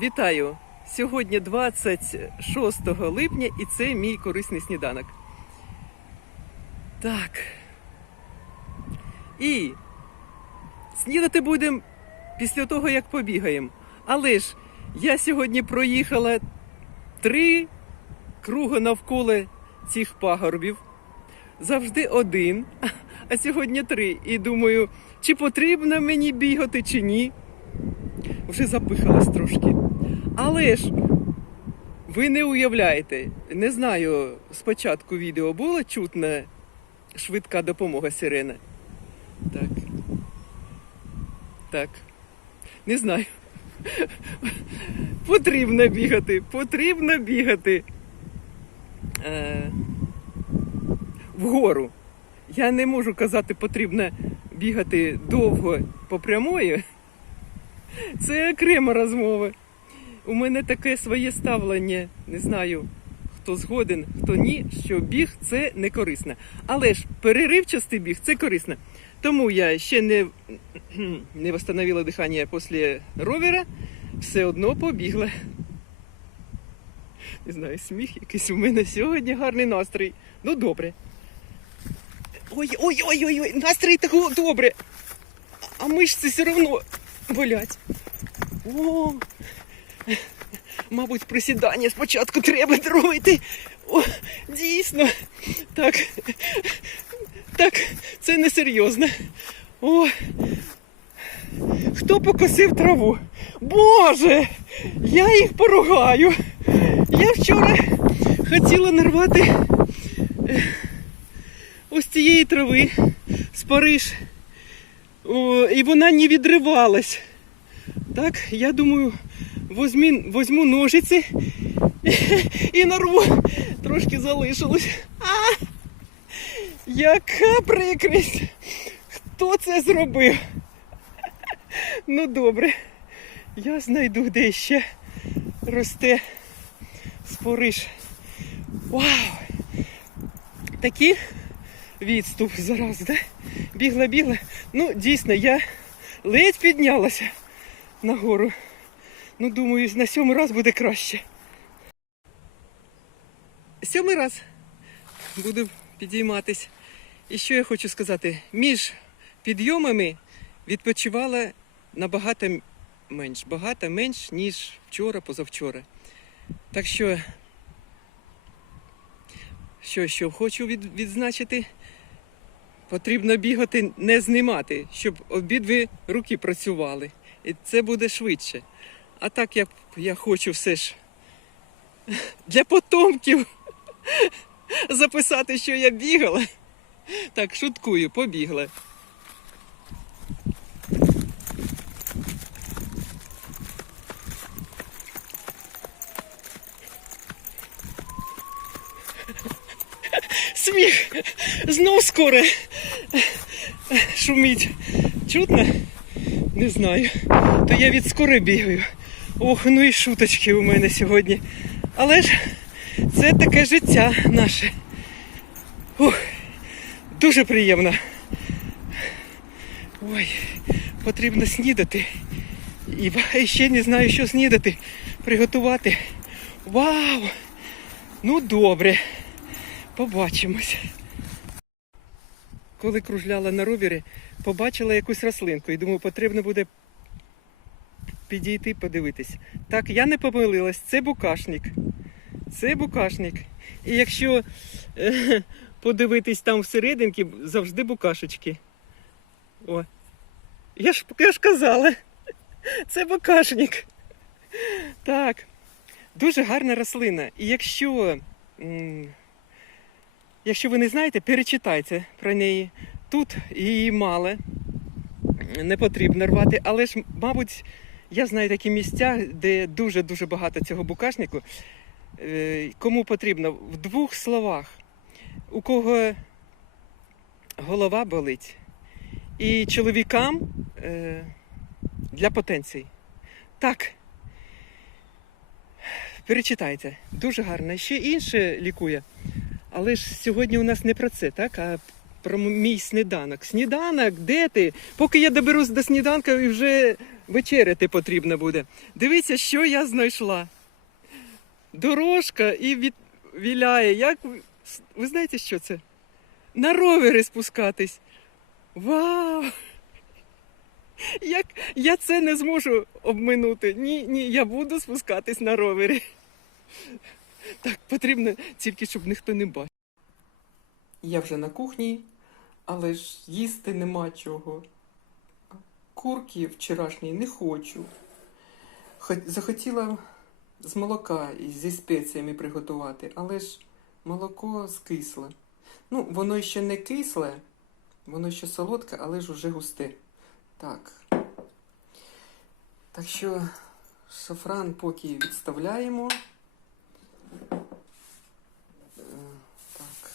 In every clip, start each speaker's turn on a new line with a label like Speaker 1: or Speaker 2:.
Speaker 1: Вітаю! Сьогодні 26 липня і це мій корисний сніданок. Так. І снідати будемо після того, як побігаємо. Але ж я сьогодні проїхала три круги навколо цих пагорбів. Завжди один, а сьогодні три. І думаю, чи потрібно мені бігати, чи ні. Вже запихалась трошки. Але ж ви не уявляєте, не знаю, спочатку відео було чутно швидка допомога сирена. Так. Так. Не знаю. Потрібно бігати, потрібно бігати. Е, вгору. Я не можу казати, потрібно бігати довго по прямої. Це окрема розмова. У мене таке своє ставлення. Не знаю, хто згоден, хто ні, що біг це не корисно. Але ж переривчастий біг це корисно. Тому я ще не, не встановила дихання після ровера, все одно побігла. Не знаю, сміх якийсь у мене сьогодні гарний настрій. Ну добре. Ой, ой, ой, ой, ой, настрій такого добре. А мишці все одно болять. О, мабуть, присідання спочатку треба робити. О, дійсно. Так. Так, це не серйозно. О, хто покосив траву? Боже, я їх поругаю. Я вчора хотіла нарвати е, ось цієї трави з Париж. О, і вона не відривалась. Так, я думаю, возьмі, возьму ножиці і нарву. Трошки залишилось. А! Яка прикрість! Хто це зробив? Ну добре, я знайду, де ще росте спориш. Вау! Такий відступ зараз, да? Бігла, бігла. Ну, дійсно, я ледь піднялася нагору. Ну, думаю, на сьомий раз буде краще. Сьомий раз буду підійматись. І що я хочу сказати? Між підйомами відпочивала набагато менш, багато менш, ніж вчора, позавчора. Так що, що, що хочу від, відзначити, потрібно бігати, не знімати, щоб обидві руки працювали. І це буде швидше. А так як я хочу все ж для потомків записати, що я бігала. Так, шуткую, побігла. Сміх! Знов скоро шумить. Чутно? Не знаю. То я від скори бігаю. Ох, ну і шуточки у мене сьогодні. Але ж це таке життя наше. Ух, дуже приємно. Ой, потрібно снідати. І ще не знаю, що снідати. Приготувати. Вау! Ну добре. Побачимось. Коли кружляла на ровері, побачила якусь рослинку і думаю, потрібно буде підійти подивитись. Так, я не помилилась, це букашник. Це букашник. І якщо е, подивитись там всерединки, завжди букашечки. О. Я ж, я ж казала, це букашник. Так, дуже гарна рослина. І якщо, якщо ви не знаєте, перечитайте про неї. Тут її мало, не потрібно рвати, але ж, мабуть, я знаю такі місця, де дуже-дуже багато цього букашнику. Е, Кому потрібно в двох словах, у кого голова болить, і чоловікам е, для потенцій. Так. Перечитайте, дуже гарно. Ще інше лікує. Але ж сьогодні у нас не про це, так? А про мій сніданок. Сніданок, де ти? Поки я доберусь до сніданка і вже вечеряти потрібно буде. Дивіться, що я знайшла. Дорожка і від... віляє. Як ви... знаєте, що це? На ровери спускатись. Вау! Як я це не зможу обминути. Ні, ні, я буду спускатись на ровері. Так, потрібно тільки, щоб ніхто не бачив. Я вже на кухні, але ж їсти нема чого. Курки вчорашньої не хочу. Захотіла з молока і зі спеціями приготувати, але ж молоко скисле. Ну, воно ще не кисле, воно ще солодке, але ж уже густе. Так. Так що шафран поки відставляємо. Е, Так.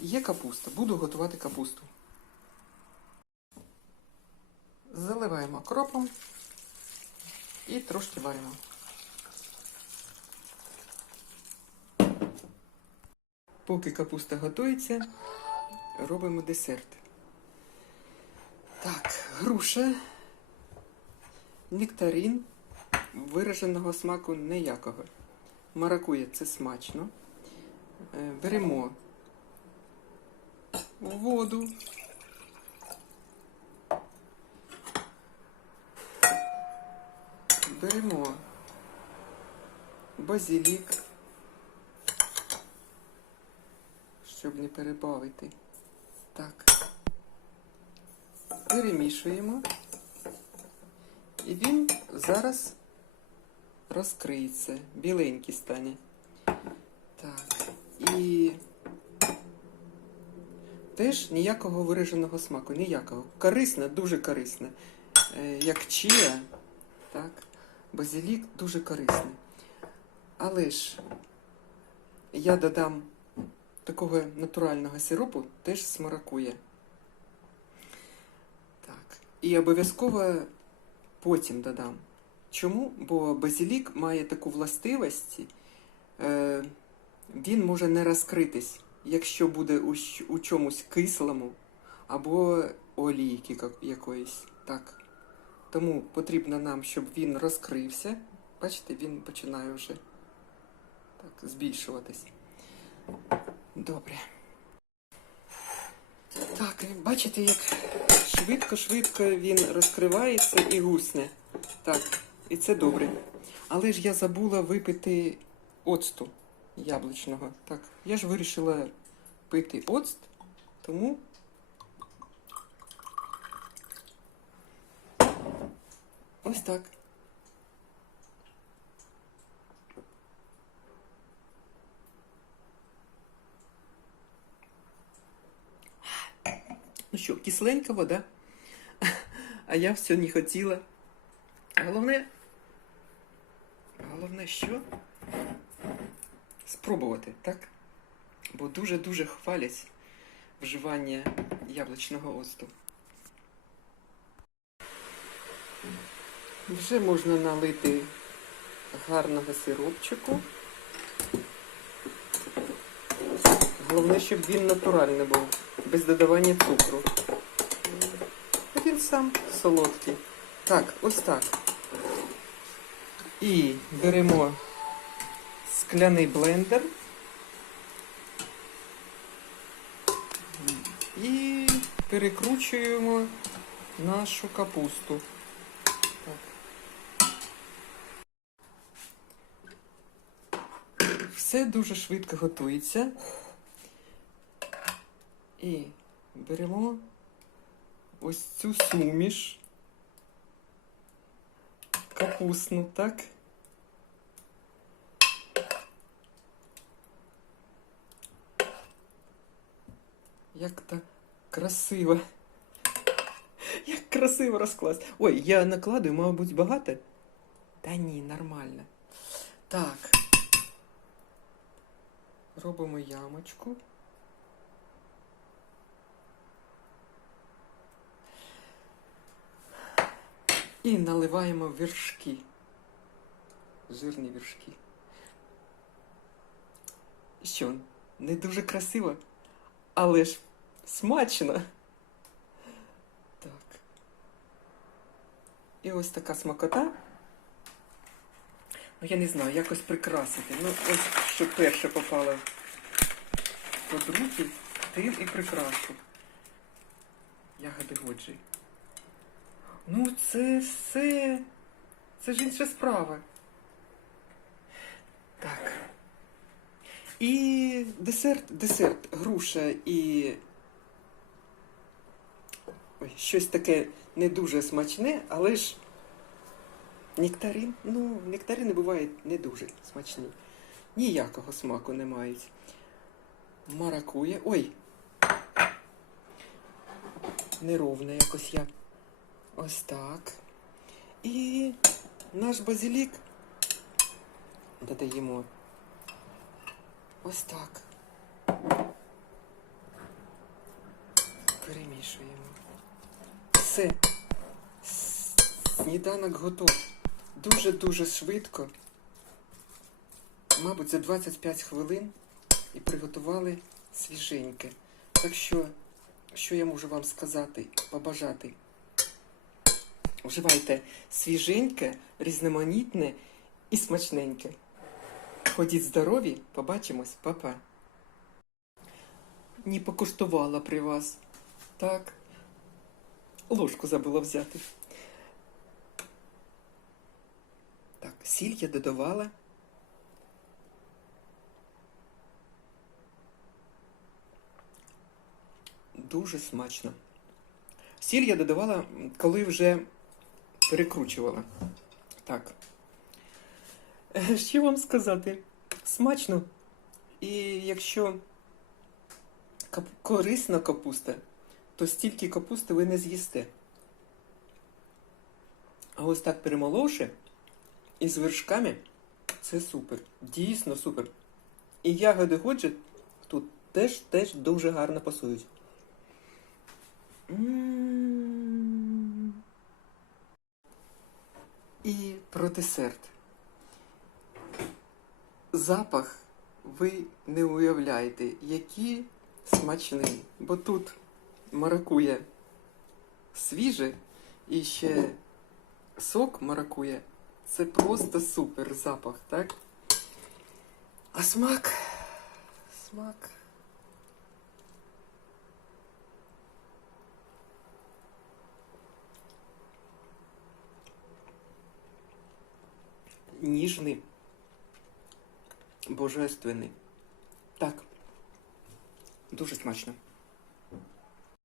Speaker 1: Є капуста. Буду готувати капусту. Заливаємо кропом і трошки варимо. Поки капуста готується, робимо десерт. Так, груша, нектарин, вираженого смаку ніякого. Маракуя це смачно. Е, Беремо воду. Беремо базилік, щоб не перебавити. Так. Перемішуємо. І він зараз розкриється, біленький стане. Так. І теж ніякого вираженого смаку, ніякого. Корисне, дуже корисне. Е, Як чия, так, базилік дуже корисний. Але ж я додам такого натурального сиропу, теж з маракуя. Так. І обов'язково потім додам. Чому? Бо базилік має таку властивість, е, він може не розкритись, якщо буде у, чомусь кислому або олійки якоїсь. Так. Тому потрібно нам, щоб він розкрився. Бачите, він починає вже так, збільшуватись. Добре. Так, бачите, як швидко-швидко він розкривається і гусне. Так, і це добре. Але ж я забула випити оцту яблучного. Так, я ж вирішила пити оцт, тому. Ось так. Ну що, кисленька вода? А я все не хотіла. Головне. Головне що? Спробувати, так? Бо дуже-дуже хвалять вживання яблучного оцту. Вже можна налити гарного сиропчику. Головне, щоб він натуральний був, без додавання цукру. Він сам солодкий. Так, ось так. І беремо скляний блендер. І перекручуємо нашу капусту. Так. Все дуже швидко готується. І беремо ось цю суміш капусну, так? Як то красиво. Як красиво розкласти. Ой, я накладую, мабуть, багато. Та ні, нормально. Так. Робимо ямочку. І наливаємо вершки. Жирні вершки. Що, не дуже красиво, але ж смачно. Так. І ось така смакота. Ну, я не знаю, якось прикрасити. Ну, ось що перше попало под руки, тим і прикрашу. Ягоди годжі. Ну, це все. Це ж інша справа. Так. І десерт, десерт, груша і. Ой, щось таке не дуже смачне, але ж нектарин, ну, нектарини бувають не дуже смачні. Ніякого смаку не мають. Маракує. Ой. Неровно якось я. Ось так. І наш базилік додаємо. Ось так. Перемішуємо. Все. Сніданок готов. Дуже-дуже швидко. Мабуть, за 25 хвилин і приготували свіженьке. Так що, що я можу вам сказати, побажати? Вживайте свіженьке, різноманітне і смачненьке. Ходіть здорові, побачимось, папа. Не покуштувала при вас. Так. Ложку забула взяти. Так, сіль я додавала. Дуже смачно. Сіль я додавала, коли вже перекручувала. Так. Е, Що вам сказати? Смачно. І якщо кап- корисна капуста, то стільки капусти ви не з'їсте. А ось так перемоловши і з вершками, це супер. Дійсно супер. І ягоди годжі тут теж теж дуже гарно пасують. І про десерт. Запах ви не уявляєте, який смачний. Бо тут маракуя свіже і ще сок маракуя. Це просто супер запах, так? А смак. Смак. Ніжний, божественний. Так. Дуже смачно.